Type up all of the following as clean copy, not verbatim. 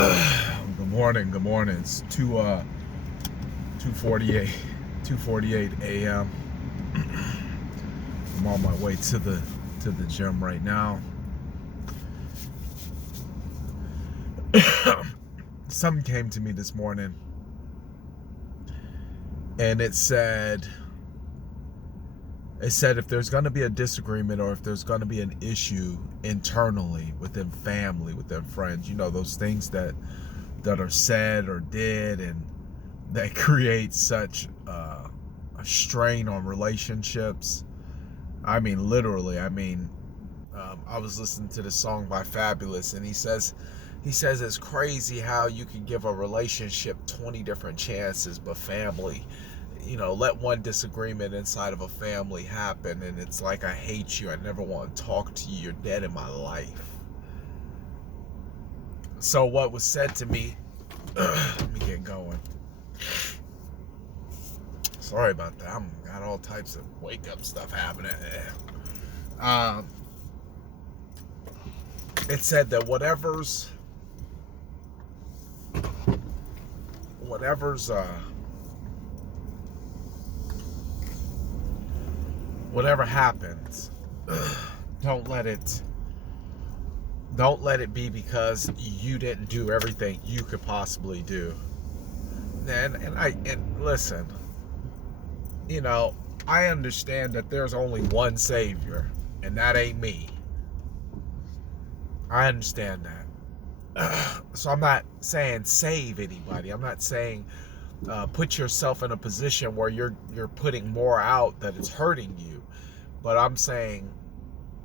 Good morning. Good morning. It's 2:48 a.m. I'm on my way to the gym right now. Something came to me this morning, and it said if there's going to be a disagreement or if there's going to be an issue internally within family, within friends, those things that are said or did and that create such a strain on relationships. I mean, literally. I was listening to the song by Fabulous, and he says it's crazy how you can give a relationship 20 different chances, but family, let one disagreement inside of a family happen, and it's like, I hate you, I never want to talk to you, you're dead in my life. So what was said to me, let me get going. Sorry about that. I'm got all types of wake up stuff happening. It said that whatever happens, don't let it be because you didn't do everything you could possibly do. And listen, I understand that there's only one savior, and that ain't me. I understand that. So I'm not saying save anybody. I'm not saying put yourself in a position where you're putting more out that it's hurting you. But I'm saying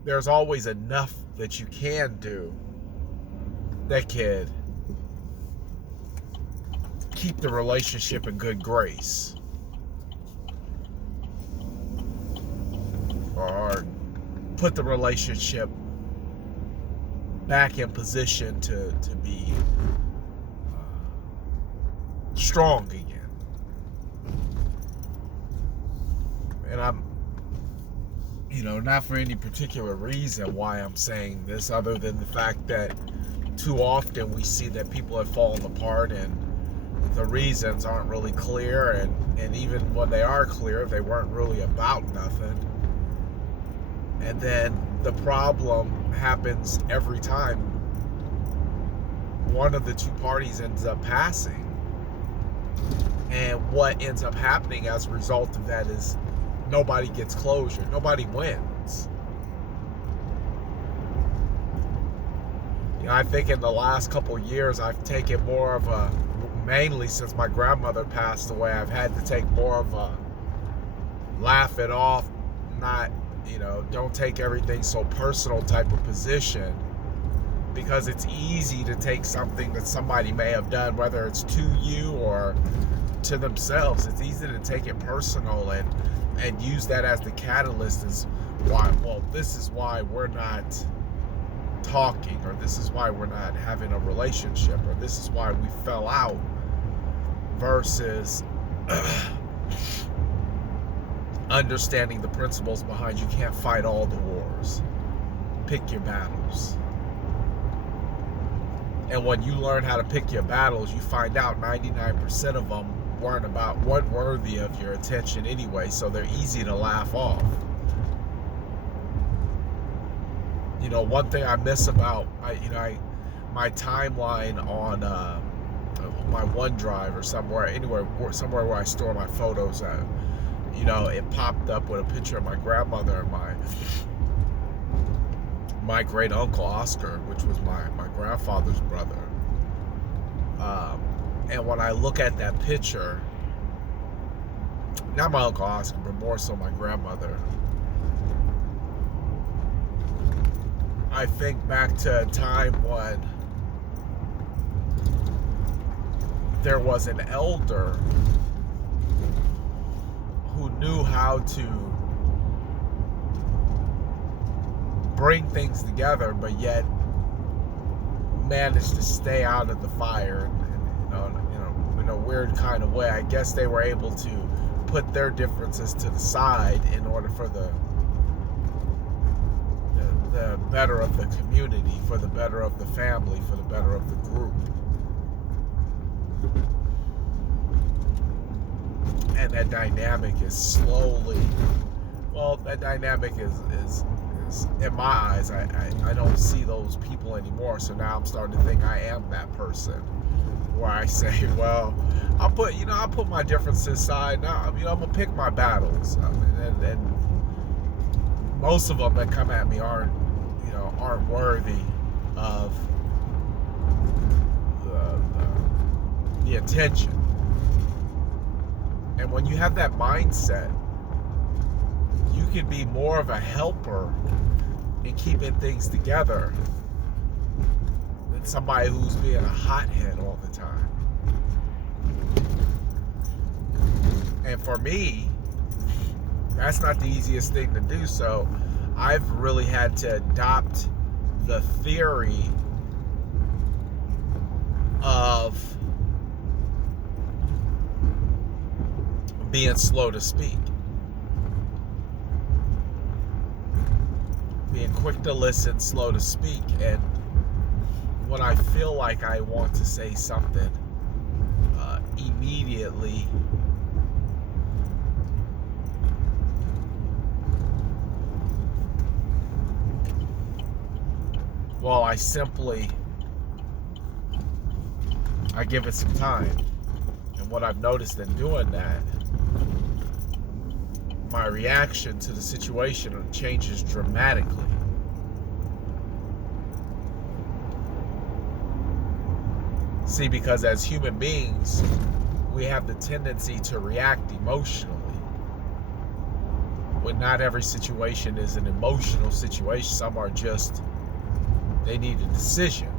there's always enough that you can do that could keep the relationship in good grace, or put the relationship back in position to be strong again. And I'm, not for any particular reason why I'm saying this, other than the fact that too often we see that people have fallen apart and the reasons aren't really clear, and even when they are clear, they weren't really about nothing. And then the problem happens every time one of the two parties ends up passing. And what ends up happening as a result of that is nobody gets closure. Nobody wins. I think in the last couple of years, I've taken more of a, mainly since my grandmother passed away, I've had to take more of a laugh it off, not, don't take everything so personal type of position, because it's easy to take something that somebody may have done, whether it's to you or to themselves. It's easy to take it personal and use that as the catalyst as why, well, this is why we're not talking, or this is why we're not having a relationship, or this is why we fell out, versus understanding the principles behind you can't fight all the wars. Pick your battles. And when you learn how to pick your battles, you find out 99% of them weren't worthy of your attention anyway, so they're easy to laugh off. One thing I miss about my timeline on my OneDrive or somewhere where I store my photos at, it popped up with a picture of my grandmother and my great uncle Oscar, which was my grandfather's brother. And when I look at that picture, not my uncle Oscar, but more so my grandmother, I think back to a time when there was an elder who knew how to bring things together, but yet managed to stay out of the fire, in a weird kind of way. I guess they were able to put their differences to the side in order for the better of the community, for the better of the family, for the better of the group. and that dynamic is slowly, well, that dynamic is in my eyes, I don't see those people anymore. So now I'm starting to think I am that person, where I say, well, I'll put my differences aside. Now, I'm gonna pick my battles, and most of them that come at me aren't worthy of the attention. And when you have that mindset, you can be more of a helper in keeping things together than somebody who's being a hothead all the time. And for me, that's not the easiest thing to do. So I've really had to adopt the theory of being slow to speak, being quick to listen, slow to speak. And when I feel like I want to say something, immediately I give it some time. And what I've noticed in doing that, my reaction to the situation changes dramatically. See, because as human beings, we have the tendency to react emotionally. When not every situation is an emotional situation, some are just, they need a decision.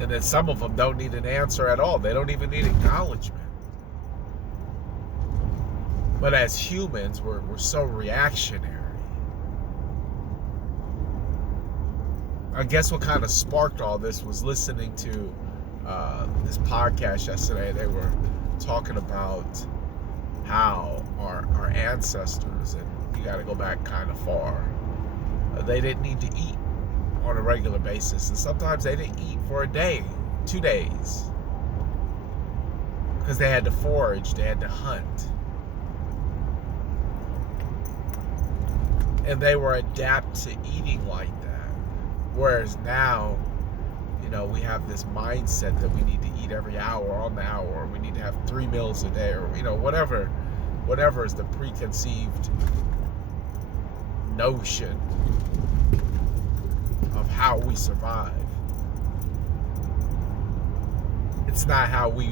And then some of them don't need an answer at all. They don't even need acknowledgement. But as humans, we're so reactionary. I guess what kind of sparked all this was listening to this podcast yesterday. They were talking about how our ancestors, and you got to go back kind of far, they didn't need to eat on a regular basis. And sometimes they didn't eat for a day, 2 days. Because they had to forage, they had to hunt. And they were adapted to eating like that. Whereas now, we have this mindset that we need to eat every hour on the hour, or we need to have 3 meals a day, or whatever is the preconceived notion of how we survive. It's not how we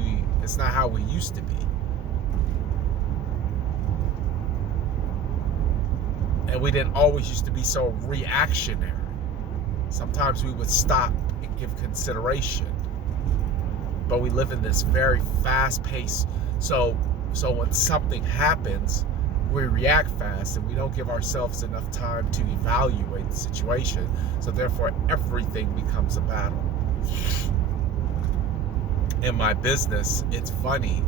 used to be. And we didn't always used to be so reactionary. Sometimes we would stop and give consideration. But we live in this very fast pace. So when something happens, we react fast and we don't give ourselves enough time to evaluate the situation. So therefore, everything becomes a battle. In my business, it's funny.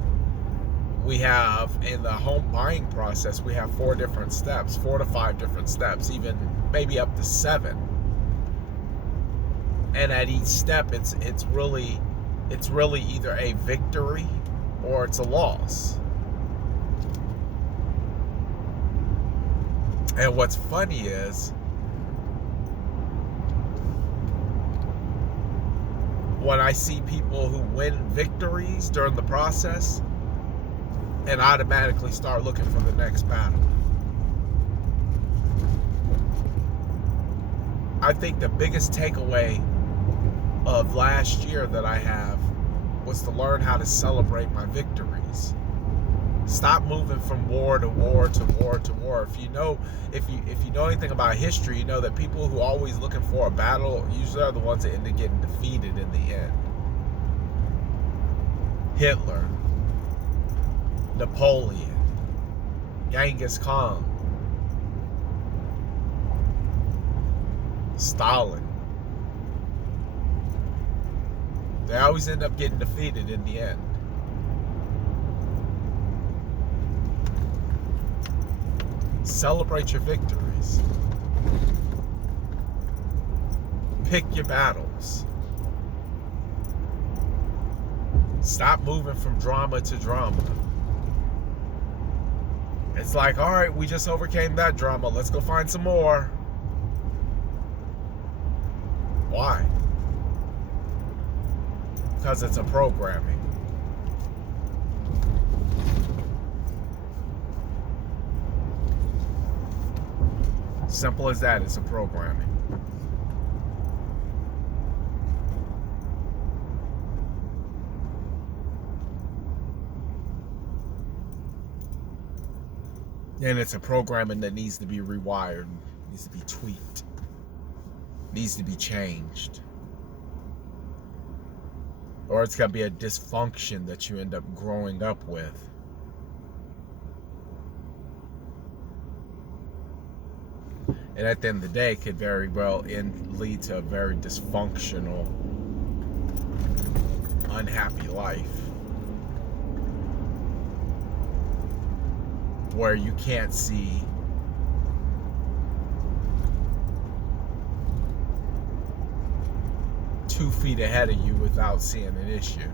We have, in the home buying process, we have 4 different steps, 4 to 5 different steps, even maybe up to 7. And at each step, it's really either a victory or it's a loss. And what's funny is, when I see people who win victories during the process, and automatically start looking for the next battle. I think the biggest takeaway of last year that I have was to learn how to celebrate my victories. Stop moving from war to war to war to war. If you know anything about history, you know that people who are always looking for a battle usually are the ones that end up getting defeated in the end. Hitler, Napoleon, Genghis Khan, Stalin. They always end up getting defeated in the end. Celebrate your victories. Pick your battles. Stop moving from drama to drama. It's like, all right, we just overcame that drama. Let's go find some more. Why? Because it's a programming. Simple as that. It's a programming. And it's a programming that needs to be rewired, needs to be tweaked, needs to be changed. Or it's going to be a dysfunction that you end up growing up with. And at the end of the day, it could very well lead to a very dysfunctional, unhappy life. Where you can't see (2 feet ahead of you without seeing an issue.